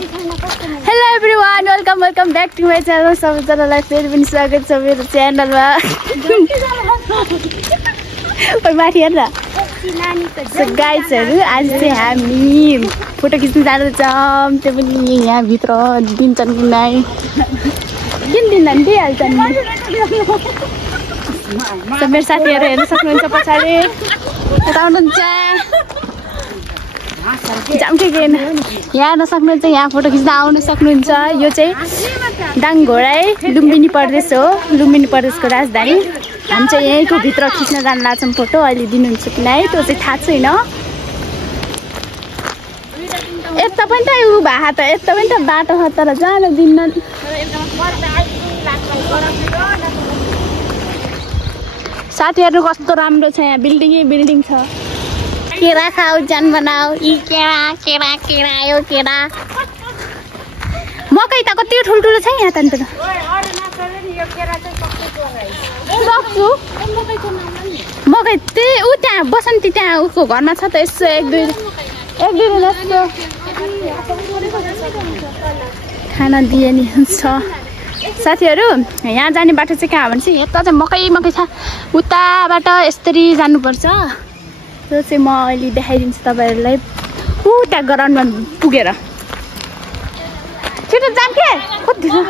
Hello everyone, welcome back to my channel. सबैजनालाई फेरि पनि स्वागत छ मेरो च्यानलमा। ओइ माथि हेर न। सो गाइजहरु आज चाहिँ हामी फोटो खिच्न जाँदैछौँ। त्यो पनि यहाँ भित्र दिन्छन् कि नाइ। किन दिन्छन् दिइहाल्छन् नि। सो मेरो साथीहरु हेर्न सक्नुहुन्छ पछाडि। यता आउनुहुन्छ। जामखेकेन यहाँ हेर्न सक्नुहुन्छ, यहाँ फोटो खिच्न आउन सक्नुहुन्छ। यो चाहिँ दाङघोराई लुम्बिनी प्रदेश हो, लुम्बिनी प्रदेशको राजधानी। हामी चाहिँ यहीँको भित्र खिच्न जान लाग्छौँ फोटो। अहिले दिनुहुन्छ कि नै त्यो चाहिँ थाहा छैन। यता पनि त उ भा त यता पनि त बाटो छ तर जान दिन्न। साथीहरु कस्तो राम्रो छ, यहाँ बिल्डिङै बिल्डिङ छ। केरा खाऊ जान बनाऊ। यी केरा केरा केरा यो केरा मकै त कति ठुल्ठुलो छ यहाँ त। मकै त्यही ऊ त्यहाँ बसन्ती त्यहाँ उसको घरमा छ त। यसो एक दुई दिन जस्तो खाना दिए नि हुन्छ। साथीहरु यहाँ जाने बाटो चाहिँ कहाँ भने चाहिँ यता चाहिँ मकै छ। उताबाट यसरी जानुपर्छ। त्यो चाहिँ म अहिले देखाइदिन्छु तपाईहरुलाई। ऊ त्यहाँ ग्राउन्डमा पुगेर छिटो जाम के कति छ।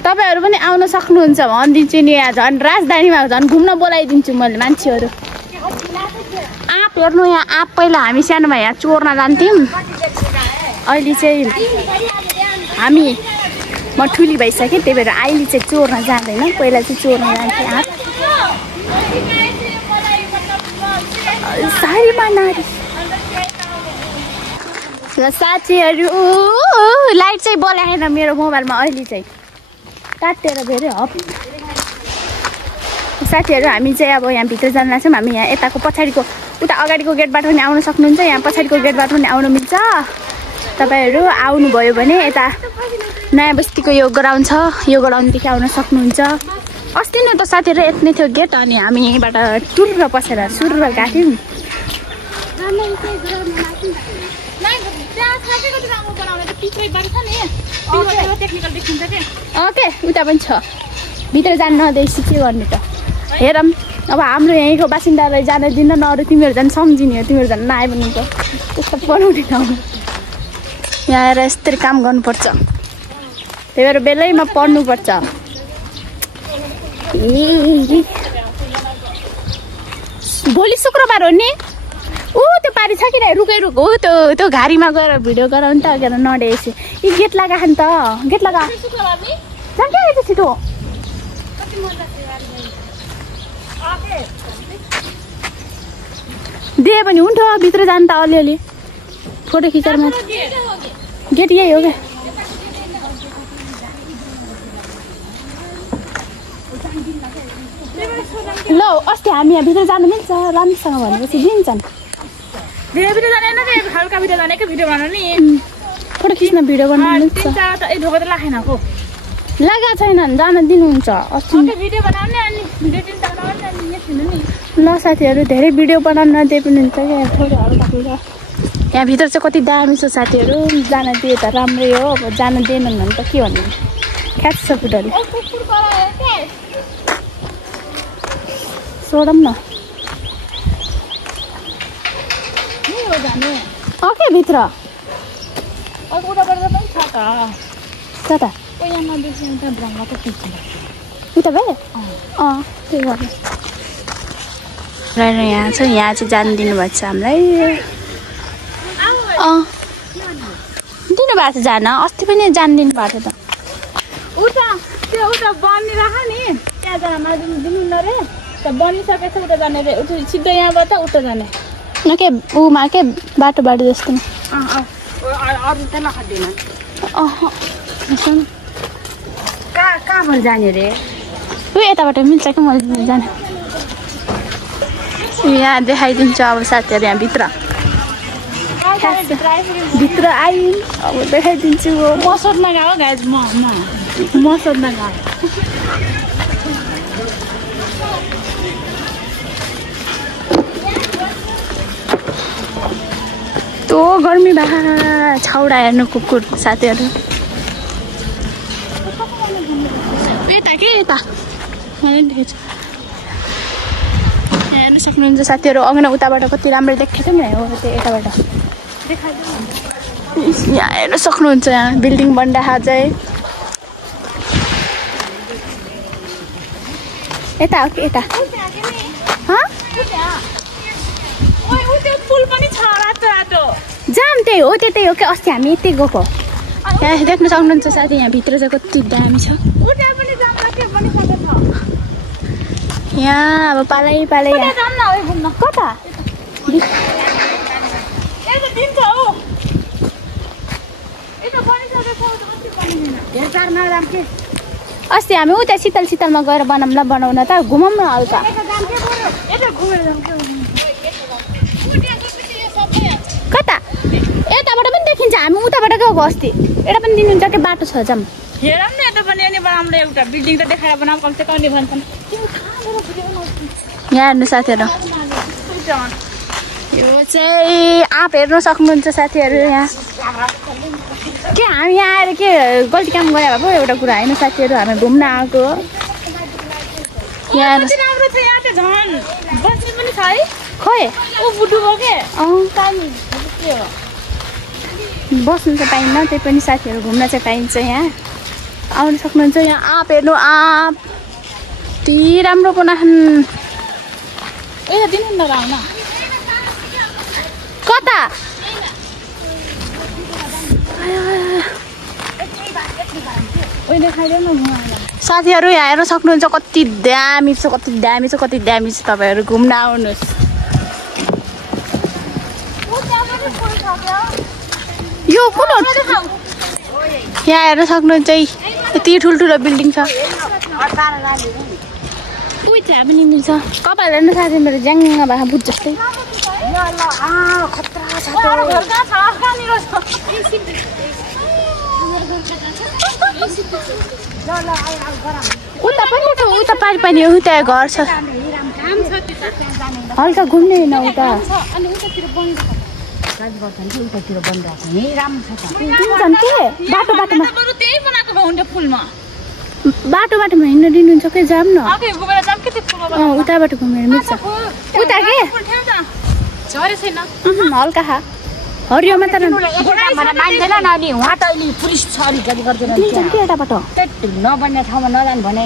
तपाईहरु पनि आउन सक्नुहुन्छ भनिदिन्छु नि। यहाँ झन् राजधानीमा झन् घुम्न बोलाइदिन्छु मैले मान्छेहरु। आँप हेर्नु, यहाँ आँप पहिला हामी सानोमा यहाँ चोर्न जान्थ्यौँ। अहिले चाहिँ म ठुली भइसकेँ, त्यही भएर अहिले चाहिँ चोर्न जाँदैन। पहिला चाहिँ चोर्न जान्थेँ आँप। साथीहरु लाइट चाहिँ बोलाएन मेरो मोबाइलमा। अहिले चाहिँ काटेर फेरि हप। साथीहरु हामी चाहिँ अब यहाँ भित्र जान लाग्छौँ। हामी यहाँ यताको पछाडिको उता अगाडिको गेटबाट पनि आउन सक्नुहुन्छ, यहाँ पछाडिको गेटबाट पनि आउन मिल्छ। तपाईहरु आउनुभयो भने यता नयाँ बस्तीको यो ग्राउन्ड छ, यो ग्राउन्डदेखि आउन सक्नुहुन्छ। अस्ति नै त साथीहरु यति नै थियो गेट, अनि हामी यहीँबाट टुर्र पसेर सुर्र गएको थियौँ। ओके उता पनि छ, भित्र जान नदिएपछि के गर्ने त। हेरौँ अब हाम्रो यहीँको बासिन्दालाई जान दिन्न न। अरू तिमीहरू झन् सम्झिने हो, तिमीहरू झन् नआए भने त त्यस्तो बनाउने ठाउँ। यहाँ आएर यस्तरी काम गर्नुपर्छ, त्यही भएर बेलैमा पढ्नुपर्छ। भोलि शुक्रबार हो नि। ऊ त्यो पारी छ कि रुकै रुक। ऊ त्यो घारीमा गएर भिडियो गराउनु त अगाडि नडेपछि। यी गेट लगा नि त, गेट लगा जान्छ यति छिटो। दिए पनि हुन्थ्यो भित्र जानु त अलिअलि फोटो खिचेर। गेट यही हो क्या। ल अस्ति हामी यहाँ भित्र जानु मिल्छ राम्रोसँग भनेपछि दिन्छन्। फोटो खिच्न भिडियो गर्नु मिल्छ। लगाएको छैन जान दिनुहुन्छ अस्ति। ल साथीहरु धेरै भिडियो बनाउन नदिए पनि हुन्छ क्या। फोटोहरू खिच्छ यहाँ भित्र चाहिँ कति दामी छ साथीहरु। जान दिए त राम्रै हो, अब जान दिएनन् भने त के भन्नु। ख्याच छ फुटहरु सोडम न। ओके भित्र उता भयो। त्यही गर्नु यहाँ छ। यहाँ चाहिँ जानु दिनुभएको छ हामीलाई। दिनुभएको छ जान, अस्ति पनि जान दिनुभएको थियो त। उता त्यो उता बनिराख नि, त्यहाँ जान दिनुहुन्न रे। बनिसकेछ उता जाने रे, सिधै यहाँबाट उता जाने। के ऊमा के बाटो जस्तो कहाँ जाने रे। ऊ यताबाट मिल्छ कि मैले जाने। यहाँ देखाइदिन्छु अब साथीहरु। यहाँ भित्र आइ अब देखाइदिन्छु। म सोध्न गएको गाइज, म सोध्न गएको। यस्तो गर्मी भा छाउडा हेर्नु कुकुर साथीहरू यता के यता मलाई देखेछ हेर्नु सक्नुहुन्छ साथीहरू अगाडि उताबाट कति राम्रो देखेको नि हो त्यो यताबाट यहाँ हेर्नु सक्नुहुन्छ यहाँ बिल्डिङ बनिरहेको चाहिँ यता हो कि यता जाम त्यही हो त्यतै हो कि अस्ति हामी यतै गएको यहाँ देख्न सक्नुहुन्छ साथी यहाँ भित्र चाहिँ कति दामी छ यहाँ अब पालै पालै कता अस्ति हामी उता शीतल शीतलमा गएर बनाउन त घुमौँ न हल्का कता यताबाट पनि देखिन्छ हामी उताबाट गएको अस्ति एउटा पनि दिनुहुन्छ कि बाटो छ जाम हेरौँ न यता पनि अनि बनाउँदै एउटा बिल्डिङ त देखाएर बनाऊ कम से कम नि भन्छन् यहाँ हेर्नु साथीहरू यो चाहिँ आँप हेर्न सक्नुहुन्छ साथीहरू यहाँ के हामी यहाँ आएर के गल्ती काम गरे भएको एउटा कुरा होइन साथीहरू हामी घुम्न आएको यहाँ राम्रो छ यहाँ त झन् बस्ने पनि छ है खोइ ऊ बुढो भयो के के हो बस्नु चाहिँ पाइन्न त्यही पनि साथीहरू घुम्न चाहिँ पाइन्छ यहाँ आउनु सक्नुहुन्छ यहाँ आँप हेर्नु आँप ती राम्रो बनाउन ए दिनु न आउन कता साथीहरू यहाँ हेर्न सक्नुहुन्छ कति दामी छ कति दामी छ कति दामी छ तपाईँहरू घुम्न आउनुहोस् यो कुन हो यहाँ हेर्न सक्नुहुन्छ यति ठुल्ठुलो बिल्डिङ छ उयो चाहिँ पनि मिल्छ कपाल हेर्नु साथी मेरो ज्याङ्ग भए बुझ जस्तै उता पनि छ उता पारि पनि उता घर छ हल्का घुम्ने होइन उता के बाटो बाटोमा बाटो बाटोमा हिँड्न दिनुहुन्छ कि जाम न उताबाट घुमेर मिल्छ उता के हल्का खा हरियो मात्र नबन्ने ठाउँमा नजानु भने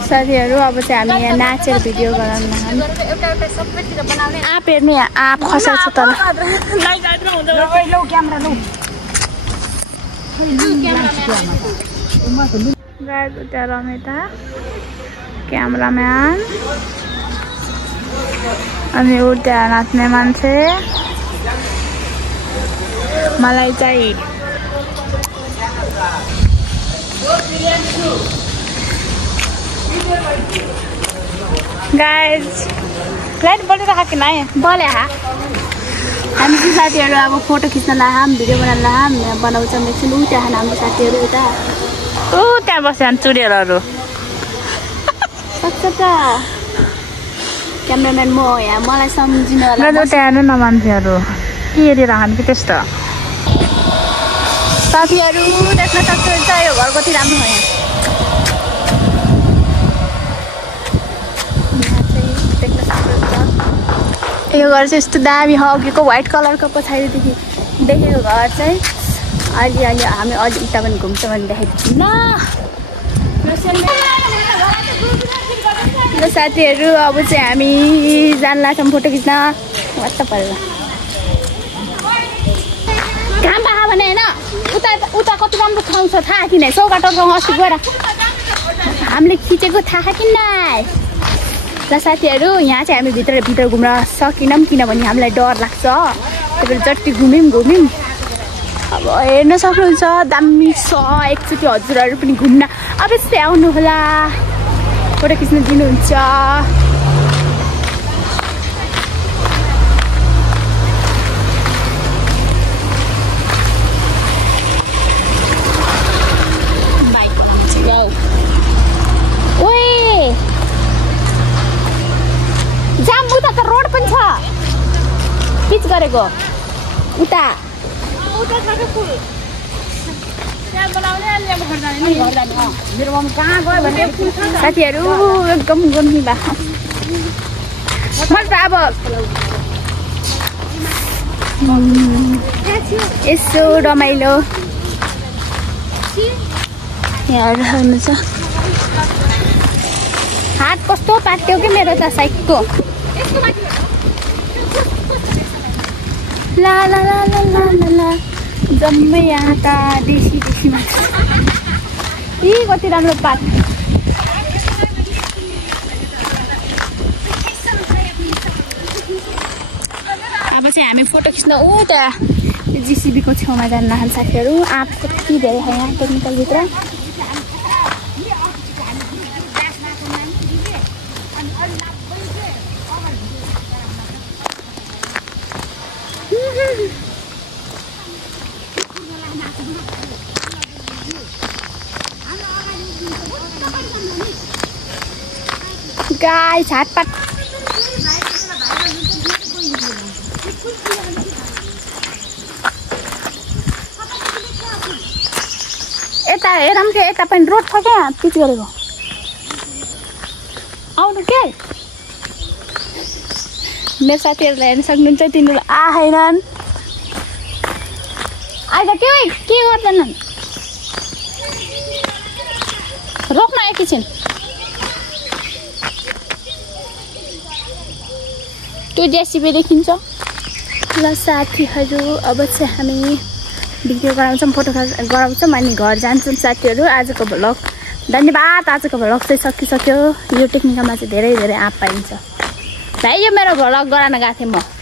साथीहरू अब चाहिँ हामी यहाँ नाचेर भिडियो गराउन आँप हेर्नु यहाँ आँप खसेको छ तर रमेता क्यामराम्यान अनि उता नाच्ने मान्छे मलाई चाहिँ गाइज लाइट बलिरहेको कि नै बले हामी चाहिँ साथीहरू अब फोटो खिच्न लाहाम भिडियो बनाउन लाहाम बनाउँछौँ एकछिन उता हाम्रो साथीहरू उता त्यहाँ बस्छ चुडेलहरू सक्छ त क्यामराम्यान म यहाँ मलाई सम्झिनु होला त्यहाँ हेर्नु न मान्छेहरू के हेरिरहनु कि त्यस्तो साथीहरू देख्न सक्नुहुन्छ यो घर कति राम्रो हो यो घर चाहिँ यस्तो दामी हगेको व्हाइट कलरको पछाडिदेखि देखेको घर चाहिँ अलि अलि हामी अलि उता पनि घुम्छौँ भने देखेको छौँ ल साथीहरू अब चाहिँ हामी जान लाग्छौँ फोटो खिच्न वात्त परेर घाम पाहा भने होइन उता उता कति राम्रो ठाउँ छ थाहा किन सौगाटोसँग अस्ति गएर हामीले खिचेको थाहा किन ल साथीहरू यहाँ चाहिँ हामी भित्र घुम्न सकेनौँ किनभने हामीलाई डर लाग्छ त्यही भएर जति घुम्यौँ अब हेर्न सक्नुहुन्छ दामी छ एकचोटि हजुरहरू पनि घुम्न अवश्य आउनु होला फोटो खिच्न दिनुहुन्छ गरेको उता साथीहरू एकदम गर्मी भएको मैले त अब यसो रमाइलो यहाँ हेर्नु छ हात कस्तो पाट्यो कि मेरो त साइकको ला ला ला ला ला ला ला जम्मै यहाँ त देशी देशीमा यी कति राम्रो पात अब चाहिँ हामी फोटो खिच्न उता जिसिबीको छेउमा जान लाग्छ साथीहरू आँप कति धेरै छ यहाँ टेक्निकलभित्र गाई छाटपाट यता हेरौँ के यता पनि रोड छ क्या पिच गरेको आउनु के मेरो साथीहरूलाई हेर्न सक्नुहुन्छ तिनीहरू आएनन् आइज के गर्दैनन् रोक्न एकैछिन त्यो जेसिबी देखिन्छ ल साथीहरू अब चाहिँ हामी भिडियो गराउँछौँ फोटो गराउँछौँ अनि घर जान्छौँ साथीहरू आजको भ्लग धन्यवाद आजको भ्लग चाहिँ सकिसक्यो यो टेक्निकमा चाहिँ धेरै धेरै आँप पाइन्छ भाइ यो मेरो भ्लग गराउन गएको थिएँ म